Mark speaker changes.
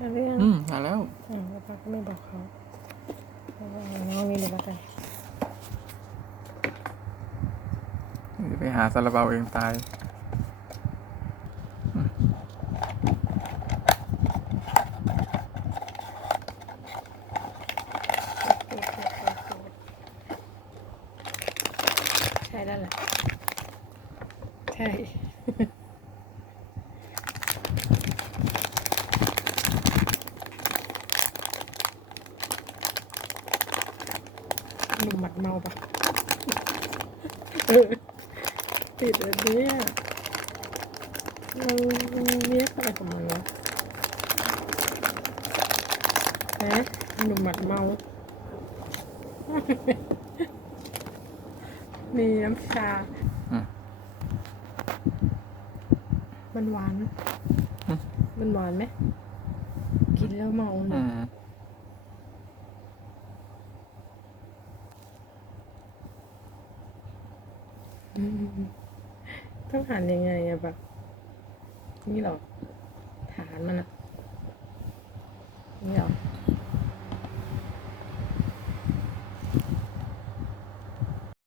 Speaker 1: หาเรื่อง
Speaker 2: อืมมาแล้ว
Speaker 1: อ่าแล้วป้าก็ไม่บอกเขาเพราะว่าน้องนี่เดี๋ยวป้าไป
Speaker 2: เดี๋ยวไปหาซาลาเปาเองตาย
Speaker 1: ใช่แล้วแหละใช่ หนุ่มหมัดเมาปะเออติดอันเนี้ยมันเนี้ยอะไรของมันวะฮะหนุ่มหมัดเมา มีน้ำชา
Speaker 2: อืม
Speaker 1: มันหวานไหม
Speaker 2: อืม
Speaker 1: มันหวานไหม กินแล้วเมา
Speaker 2: อื
Speaker 1: เนะ ต้องหานยังไงอะแบบนี่หรอ ฐานมันอะนี่หรอ